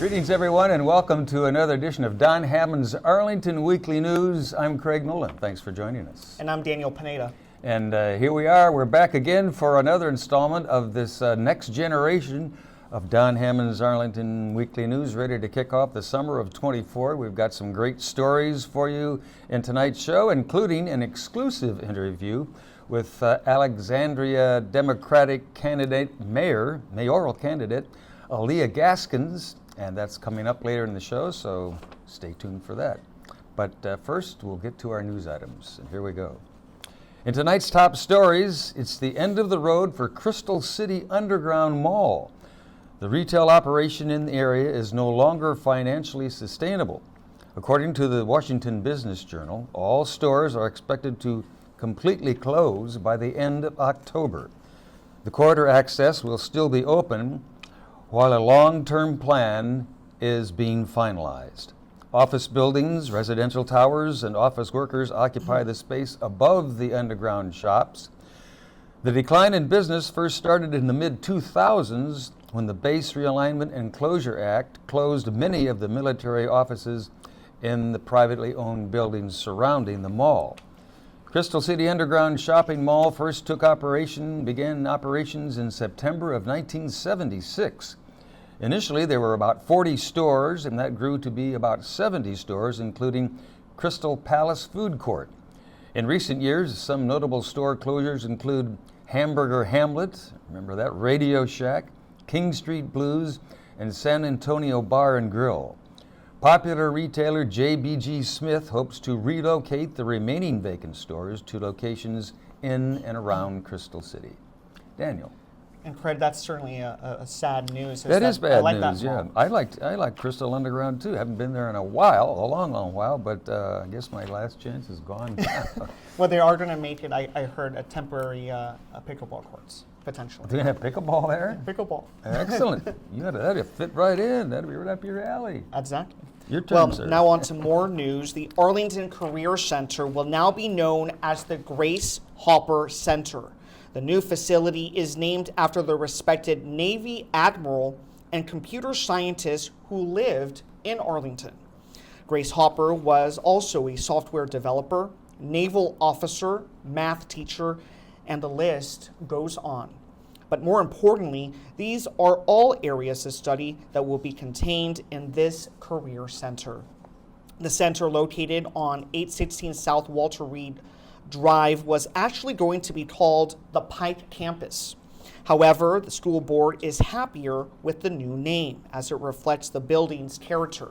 Greetings, everyone, and welcome to another edition of Don Hammond's Arlington Weekly News. I'm Craig Nolan. Thanks for joining us. And I'm Daniel Pineda. And here we are. We're back again for another installment of this next generation of Don Hammond's Arlington Weekly News, ready to kick off the summer of 24. We've got some great stories for you in tonight's show, including an exclusive interview with Alexandria Democratic mayoral candidate, Alyia Gaskins. And that's coming up later in the show, so stay tuned for that. But first, we'll get to our news items, and here we go. In tonight's top stories, it's the end of the road for Crystal City Underground Mall. The retail operation in the area is no longer financially sustainable. According to the Washington Business Journal, all stores are expected to completely close by the end of October. The corridor access will still be open, while a long-term plan is being finalized. Office buildings, residential towers, and office workers occupy the space above the underground shops. The decline in business first started in the mid-2000s when the Base Realignment and Closure Act closed many of the military offices in the privately owned buildings surrounding the mall. Crystal City Underground Shopping Mall first began operations in September of 1976. Initially, there were about 40 stores, and that grew to be about 70 stores, including Crystal Palace Food Court. In recent years, some notable store closures include Hamburger Hamlet, remember that, Radio Shack, King Street Blues, and San Antonio Bar and Grill. Popular retailer JBG Smith hopes to relocate the remaining vacant stores to locations in and around Crystal City. Daniel. And Craig, that's certainly a sad news. That is bad news, yeah. I like Crystal Underground too. Haven't been there in a long while, but I guess my last chance is gone. Well, they are going to make it, I heard, a temporary pickleball courts, potentially. Do they have pickleball there? Pickleball. Excellent. That'd fit right in. That'd be right up your alley. Exactly. Your turn, sir. Now on to more news. The Arlington Career Center will now be known as the Grace Hopper Center. The new facility is named after the respected Navy admiral and computer scientist who lived in Arlington. Grace Hopper was also a software developer, naval officer, math teacher, and the list goes on. But more importantly, these are all areas of study that will be contained in this career center. The center, located on 816 South Walter Reed Drive, was actually going to be called the Pike Campus. However, the school board is happier with the new name as it reflects the building's character.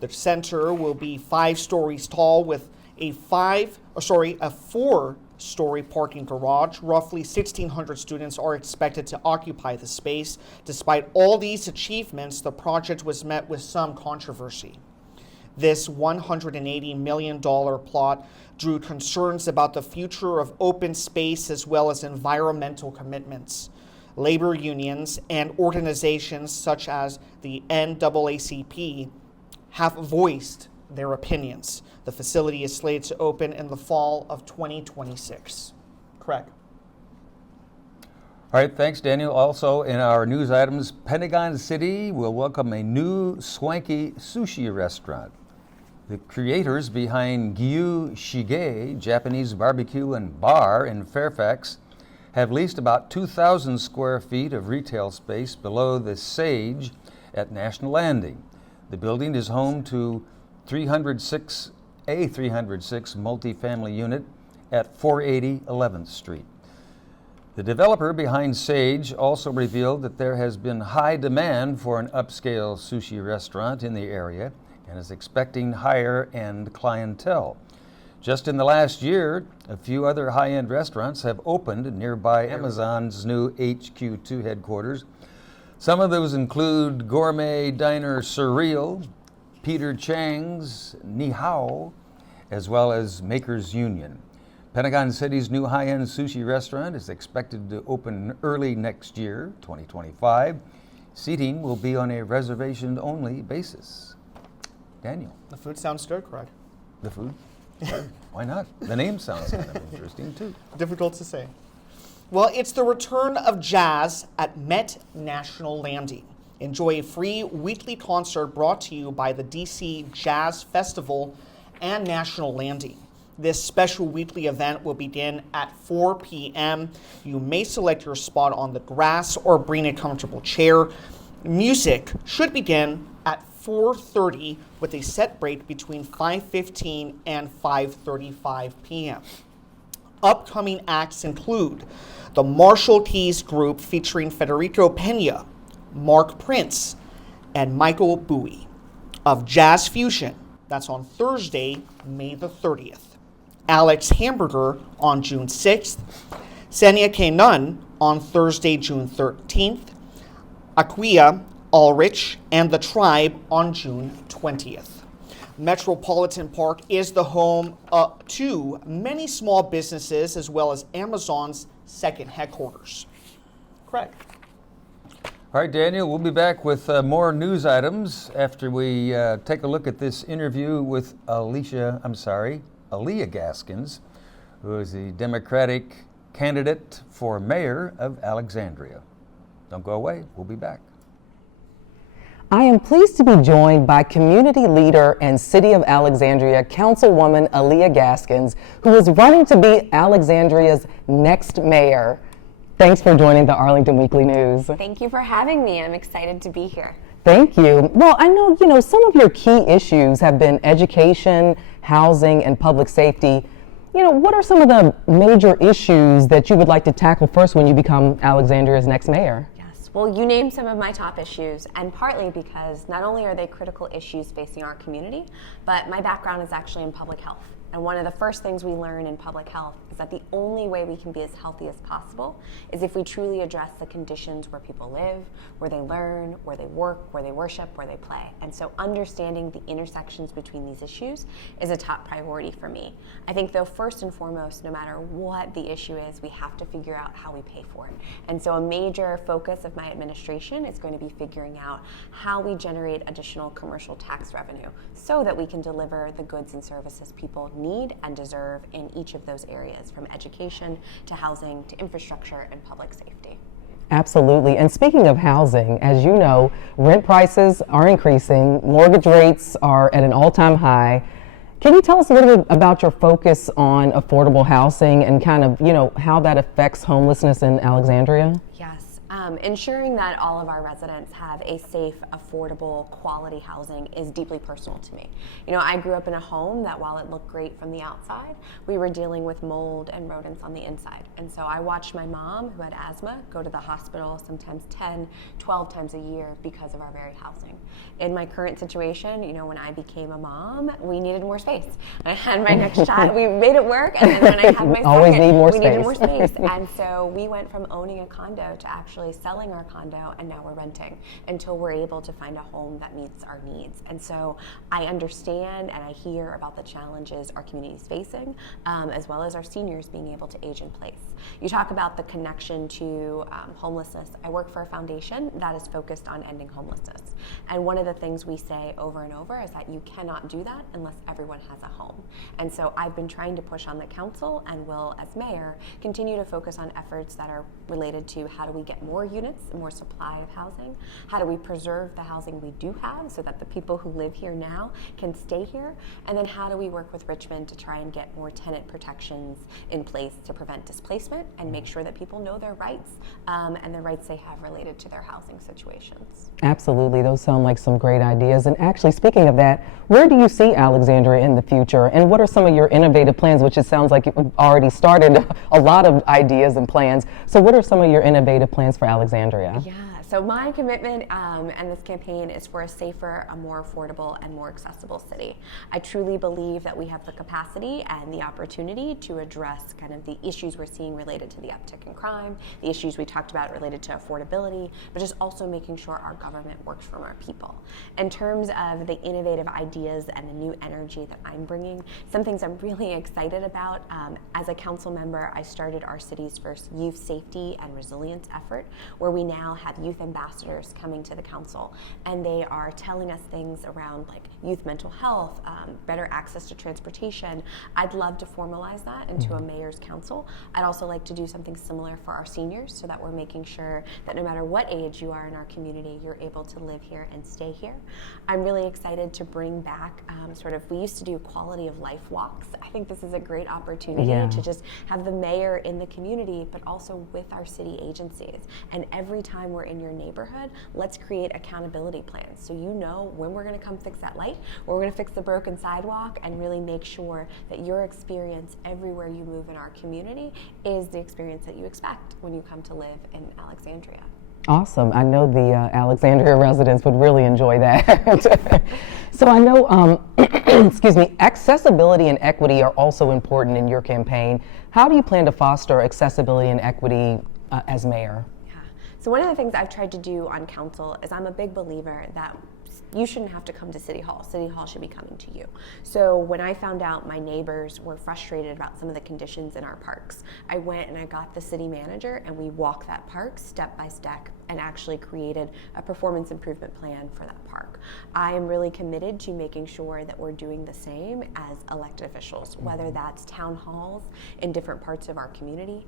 The center will be 5 stories tall with a 4-story parking garage. Roughly 1,600 students are expected to occupy the space. Despite all these achievements, the project was met with some controversy. This $180 million plot drew concerns about the future of open space as well as environmental commitments. Labor unions and organizations such as the NAACP have voiced their opinions. The facility is slated to open in the fall of 2026. Craig. All right, thanks, Daniel. Also, in our news items, Pentagon City will welcome a new swanky sushi restaurant. The creators behind Gyu Shige, Japanese barbecue and bar in Fairfax, have leased about 2,000 square feet of retail space below the Sage at National Landing. The building is home to a 306 multifamily unit at 480 11th Street. The developer behind Sage also revealed that there has been high demand for an upscale sushi restaurant in the area and is expecting higher-end clientele. Just in the last year, a few other high-end restaurants have opened nearby Amazon's new HQ2 headquarters. Some of those include Gourmet Diner Surreal, Peter Chang's Ni Hao, as well as Makers Union. Pentagon City's new high-end sushi restaurant is expected to open early next year, 2025. Seating will be on a reservation-only basis. Daniel. The food sounds good, Craig. The food? Why not? The name sounds kind of interesting, too. Difficult to say. Well, it's the return of jazz at Met National Landing. Enjoy a free weekly concert brought to you by the DC Jazz Festival and National Landing. This special weekly event will begin at 4 p.m. You may select your spot on the grass or bring a comfortable chair. Music should begin at 4:30 with a set break between 5:15 and 5:35 p.m. Upcoming acts include the Marshall Keys Group featuring Federico Pena, Mark Prince, and Michael Bowie. Of Jazz Fusion, that's on Thursday, May the 30th. Alex Hamburger on June 6th. Sanya K. Nunn on Thursday, June 13th. Alyia, Ulrich, and The Tribe on June 20th. Metropolitan Park is the home to many small businesses as well as Amazon's second headquarters. Craig. All right, Daniel, we'll be back with more news items after we take a look at this interview with Alyia Gaskins, who is the Democratic candidate for mayor of Alexandria. Don't go away, we'll be back. I am pleased to be joined by community leader and City of Alexandria Councilwoman Alyia Gaskins, who is running to be Alexandria's next mayor. Thanks for joining the Arlington Weekly News. Thank you for having me. I'm excited to be here. Thank you. Well, I know, some of your key issues have been education, housing, and public safety. What are some of the major issues that you would like to tackle first when you become Alexandria's next mayor? Well, you named some of my top issues, and partly because not only are they critical issues facing our community, but my background is actually in public health. And one of the first things we learn in public health is that the only way we can be as healthy as possible is if we truly address the conditions where people live, where they learn, where they work, where they worship, where they play. And so understanding the intersections between these issues is a top priority for me. I think, though, first and foremost, no matter what the issue is, we have to figure out how we pay for it. And so a major focus of my administration is going to be figuring out how we generate additional commercial tax revenue so that we can deliver the goods and services people need and deserve in each of those areas, from education to housing to infrastructure and public safety. Absolutely. And speaking of housing, as you know, rent prices are increasing, mortgage rates are at an all-time high. Can you tell us a little bit about your focus on affordable housing and kind of, how that affects homelessness in Alexandria? Yes. Ensuring that all of our residents have a safe, affordable, quality housing is deeply personal to me. I grew up in a home that, while it looked great from the outside, we were dealing with mold and rodents on the inside. And so I watched my mom, who had asthma, go to the hospital sometimes 10, 12 times a year because of our very housing. In my current situation, when I became a mom, we needed more space. I had my next child, we made it work, and then when I had my second, we needed more space. And so we went from owning a condo to actually selling our condo, and now we're renting until we're able to find a home that meets our needs. And so I understand and I hear about the challenges our community is facing, as well as our seniors being able to age in place. You talk about the connection to homelessness. I work for a foundation that is focused on ending homelessness. And one of the things we say over and over is that you cannot do that unless everyone has a home. And so I've been trying to push on the council, and will, as mayor, continue to focus on efforts that are related to how do we get more units, more supply of housing, how do we preserve the housing we do have so that the people who live here now can stay here, and then how do we work with Richmond to try and get more tenant protections in place to prevent displacement and make sure that people know their rights and the rights they have related to their housing situations. Absolutely, those sound like some great ideas. And actually, speaking of that, where do you see Alexandria in the future, and what are some of your innovative plans, which it sounds like you've already started a lot of ideas and plans. So what are some of your innovative plans for Alexandria? Yeah, so my commitment and this campaign is for a safer, a more affordable, and more accessible city. I truly believe that we have the capacity and the opportunity to address kind of the issues we're seeing related to the uptick in crime, the issues we talked about related to affordability, but just also making sure our government works for our people. In terms of the innovative ideas and the new energy that I'm bringing, some things I'm really excited about. As a council member, I started our city's first youth safety and resilience effort, where we now have youth youth ambassadors coming to the council, and they are telling us things around like youth mental health, better access to transportation. I'd love to formalize that into a mayor's council. I'd also like to do something similar for our seniors, so that we're making sure that no matter what age you are in our community, you're able to live here and stay here. I'm really excited to bring back we used to do quality of life walks. I think this is a great opportunity to just have the mayor in the community, but also with our city agencies. And every time we're in your neighborhood, let's create accountability plans. So you know when we're gonna come fix that light, or we're gonna fix the broken sidewalk, and really make sure that your experience everywhere you move in our community is the experience that you expect when you come to live in Alexandria. Awesome. I know the Alexandria residents would really enjoy that. So I know, excuse me, accessibility and equity are also important in your campaign. How do you plan to foster accessibility and equity as mayor? Yeah. So one of the things I've tried to do on council is I'm a big believer that you shouldn't have to come to City Hall. City Hall should be coming to you. So when I found out my neighbors were frustrated about some of the conditions in our parks, I went and I got the city manager and we walked that park step by step and actually created a performance improvement plan for that park. I am really committed to making sure that we're doing the same as elected officials, whether that's town halls in different parts of our community.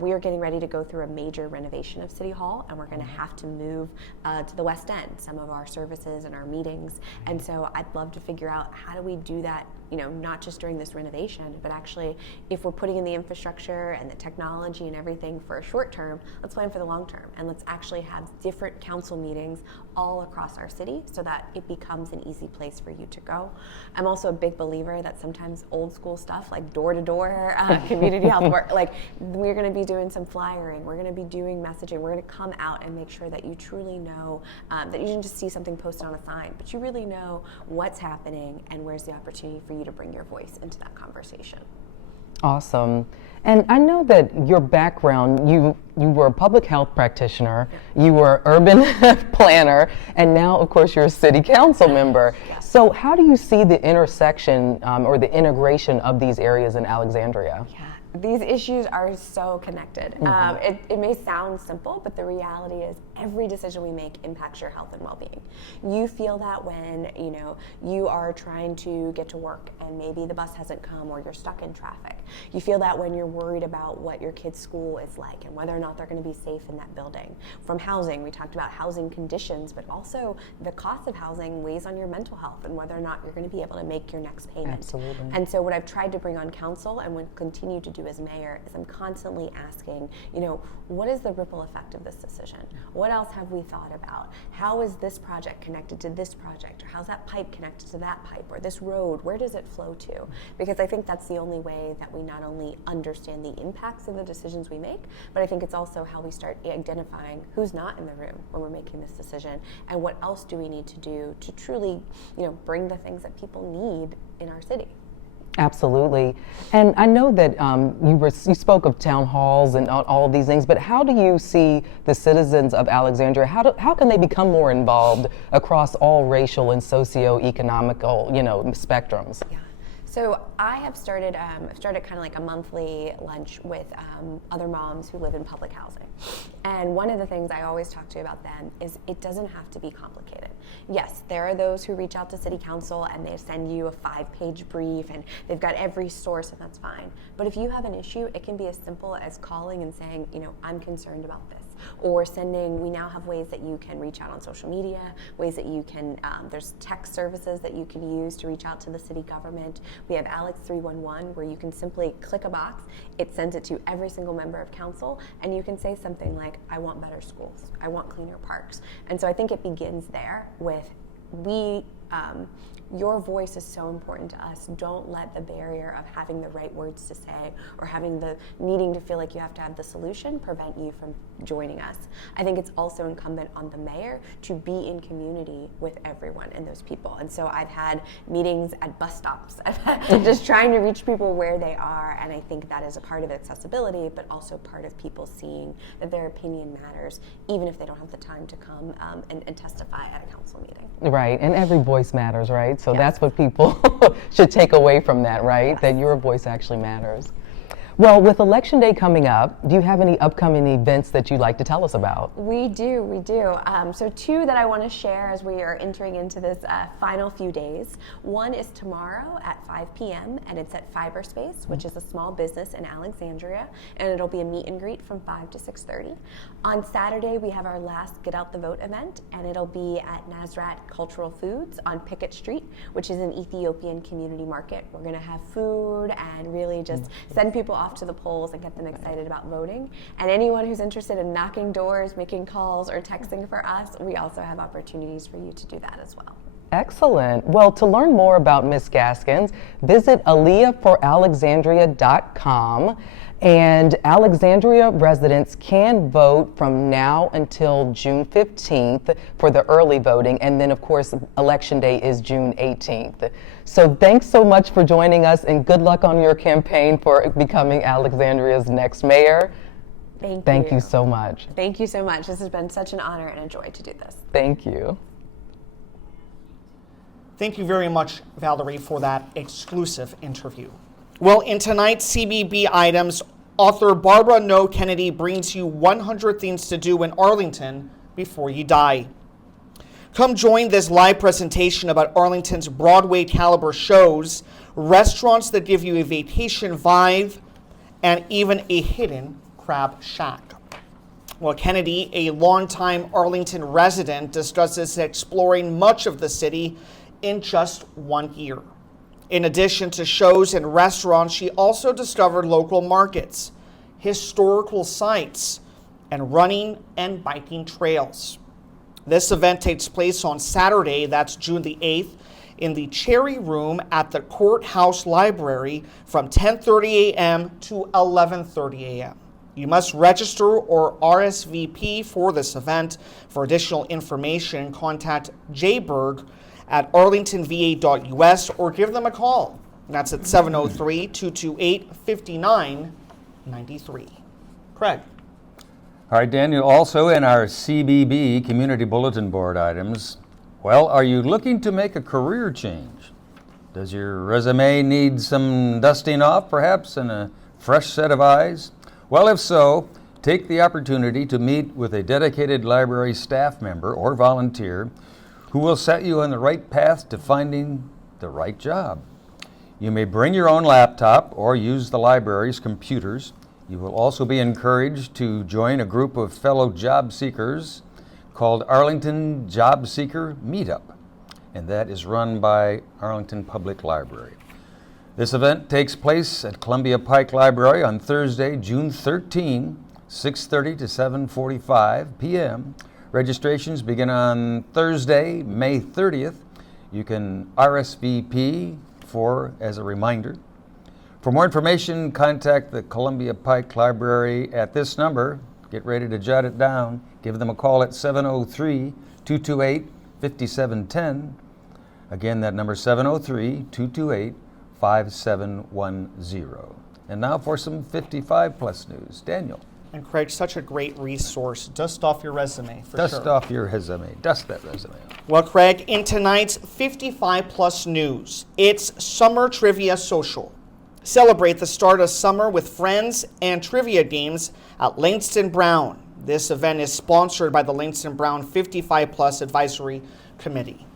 We are getting ready to go through a major renovation of City Hall, and we're gonna have to move to the West End, some of our services and our meetings. And so I'd love to figure out how do we do that, not just during this renovation, but actually if we're putting in the infrastructure and the technology and everything for a short term, let's plan for the long term, and let's actually have different council meetings all across our city so that it becomes an easy place for you to go. I'm also a big believer that sometimes old school stuff like door-to-door community health work, like we're gonna be doing some flyering, we're gonna be doing messaging, we're gonna come out and make sure that you truly know that you didn't just see something posted on a sign, but you really know what's happening and where's the opportunity for you to bring your voice into that conversation. Awesome. And I know that your background, you were a public health practitioner, you were urban planner, and now, of course, you're a city council member. Yes. So how do you see the intersection or the integration of these areas in Alexandria? Yeah. These issues are so connected. It may sound simple, but the reality is every decision we make impacts your health and well-being. You feel that when you are trying to get to work and maybe the bus hasn't come or you're stuck in traffic. You feel that when you're worried about what your kid's school is like and whether or not they're going to be safe in that building. From housing, we talked about housing conditions, but also the cost of housing weighs on your mental health and whether or not you're going to be able to make your next payment. Absolutely. And so what I've tried to bring on council and will continue to do as mayor is I'm constantly asking, what is the ripple effect of this decision? What else have we thought about? How is this project connected to this project? Or how's that pipe connected to that pipe? Or this road, where does it flow to? Because I think that's the only way that we not only understand the impacts of the decisions we make, but I think it's also how we start identifying who's not in the room when we're making this decision and what else do we need to do to truly, bring the things that people need in our city. Absolutely. And I know that you spoke of town halls and all of these things, but how do you see the citizens of Alexandria, how can they become more involved across all racial and socio-economical, spectrums? Yeah. So I have started, kind of like a monthly lunch with other moms who live in public housing. And one of the things I always talk to about them is it doesn't have to be complicated. Yes, there are those who reach out to city council and they send you a 5-page brief and they've got every source and that's fine. But if you have an issue, it can be as simple as calling and saying, I'm concerned about this. Or we now have ways that you can reach out on social media, ways that you can, there's text services that you can use to reach out to the city government. We have Alex 311 where you can simply click a box, it sends it to every single member of council, and you can say something like, I want better schools, I want cleaner parks. And so I think it begins there with your voice is so important to us. Don't let the barrier of having the right words to say or having the needing to feel like you have to have the solution prevent you from joining us. I think it's also incumbent on the mayor to be in community with everyone and those people. And so I've had meetings at bus stops, just trying to reach people where they are. And I think that is a part of accessibility, but also part of people seeing that their opinion matters, even if they don't have the time to come and testify at a council meeting. Right, and every voice matters, right? So Yes. that's what people should take away from that, right? Yes. That your voice actually matters. Well, with Election Day coming up, do you have any upcoming events that you'd like to tell us about? We do. So two that I want to share as we are entering into this final few days. One is tomorrow at 5 p.m. and it's at Fiberspace, which is a small business in Alexandria, and it'll be a meet and greet from 5 to 6:30. On Saturday, we have our last Get Out the Vote event, and it'll be at Nazrat Cultural Foods on Pickett Street, which is an Ethiopian community market. We're going to have food and really just send people off to the polls and get them excited about voting. And anyone who's interested in knocking doors, making calls, or texting for us, we also have opportunities for you to do that as well. Excellent. Well, to learn more about Ms. Gaskins, visit AlyiaForAlexandria.com. And Alexandria residents can vote from now until June 15th for the early voting. And then, of course, Election Day is June 18th. So thanks so much for joining us, and good luck on your campaign for becoming Alexandria's next mayor. Thank you so much. Thank you so much. This has been such an honor and a joy to do this. Thank you. Thank you very much, Valerie, for that exclusive interview. Well, in tonight's CBB items, author Barbara Noe Kennedy brings you 100 things to do in Arlington before you die. Come join this live presentation about Arlington's Broadway caliber shows, restaurants that give you a vacation vibe, and even a hidden crab shack. Well, Kennedy, a longtime Arlington resident, discusses exploring much of the city in just 1 year. In addition to shows and restaurants, she also discovered local markets, historical sites, and running and biking trails. This event takes place on Saturday, that's June the 8th, in the Cherry Room at the Courthouse Library from 10:30 a.m. to 11:30 a.m. You must register or RSVP for this event. For additional information, contact jberg at arlingtonva.us or give them a call. That's at 703-228-5993. Craig. All right, Daniel, also in our CBB Community Bulletin Board items, well, are you looking to make a career change? Does your resume need some dusting off, perhaps, and a fresh set of eyes? Well, if so, take the opportunity to meet with a dedicated library staff member or volunteer who will set you on the right path to finding the right job. You may bring your own laptop or use the library's computers. You will also be encouraged to join a group of fellow job seekers called Arlington Job Seeker Meetup, and that is run by Arlington Public Library. This event takes place at Columbia Pike Library on Thursday, June 13, 6:30 to 7:45 p.m. Registrations begin on Thursday, May 30th. You can RSVP as a reminder. For more information, contact the Columbia Pike Library at this number. Get ready to jot it down. Give them a call at 703-228-5710. Again, that number 703-228-5710. And now for some 55 plus news. Daniel. And Craig, such a great resource. Dust off your resume, for sure. Dust off your resume. Dust that resume. Well, Craig, in tonight's 55 plus news, it's Summer Trivia Social. Celebrate the start of summer with friends and trivia games at Langston Brown. This event is sponsored by the Langston Brown 55 Plus Advisory Committee.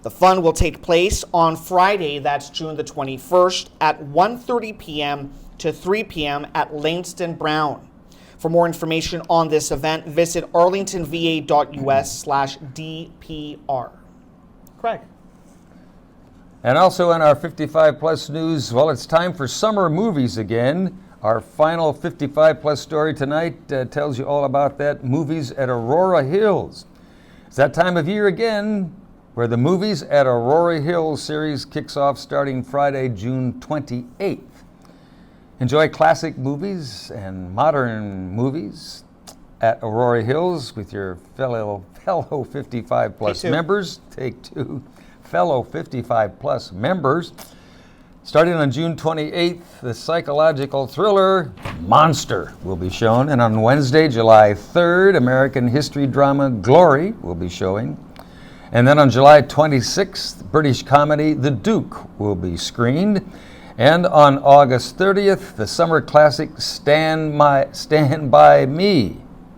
The fun will take place on Friday, that's June the 21st, at 1:30 p.m. to 3 p.m. at Langston Brown. For more information on this event, visit arlingtonva.us/DPR. Craig. And also in our 55 plus news, well, it's time for summer movies again. Our final 55 plus story tonight tells you all about that, movies at Aurora Hills. It's that time of year again where the Movies at Aurora Hills series kicks off starting Friday, June 28th. Enjoy classic movies and modern movies at Aurora Hills with your fellow 55 plus members. Take two. Fellow 55 plus members. Starting on June 28th, the psychological thriller Monster will be shown. And on Wednesday, July 3rd, American history drama Glory will be showing. And then on July 26th, British comedy The Duke will be screened. And on August 30th, the summer classic Stand By Me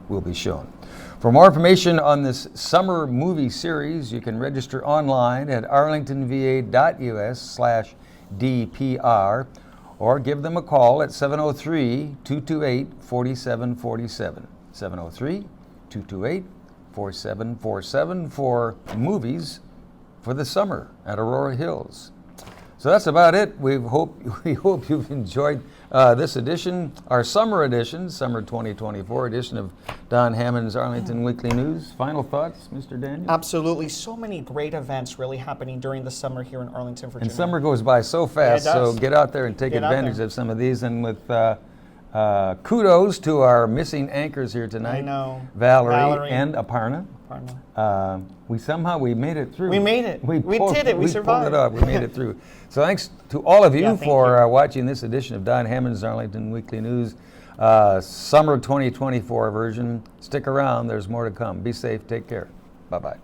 will be shown. For more information on this summer movie series, you can register online at arlingtonva.us/DPR or give them a call at 703-228-4747. 703-228-4747 for movies for the summer at Aurora Hills. So that's about it. We hope you've enjoyed this edition, our summer edition, summer 2024 edition of Don Hammond's Arlington Weekly News. Final thoughts, Mr. Daniel? Absolutely. So many great events really happening during the summer here in Arlington, Virginia. And summer goes by so fast, Yeah, it so does. get out there and take advantage of some of these. And with kudos to our missing anchors here tonight. I know. Valerie and Aparna. Pardon. We made it through. We made it. We did it. We survived. Pulled it off. We made it through. So thanks to all of you Yeah, thank for you. watching this edition of Don Hammond's Arlington Weekly News, summer 2024 version. Stick around. There's more to come. Be safe. Take care. Bye-bye.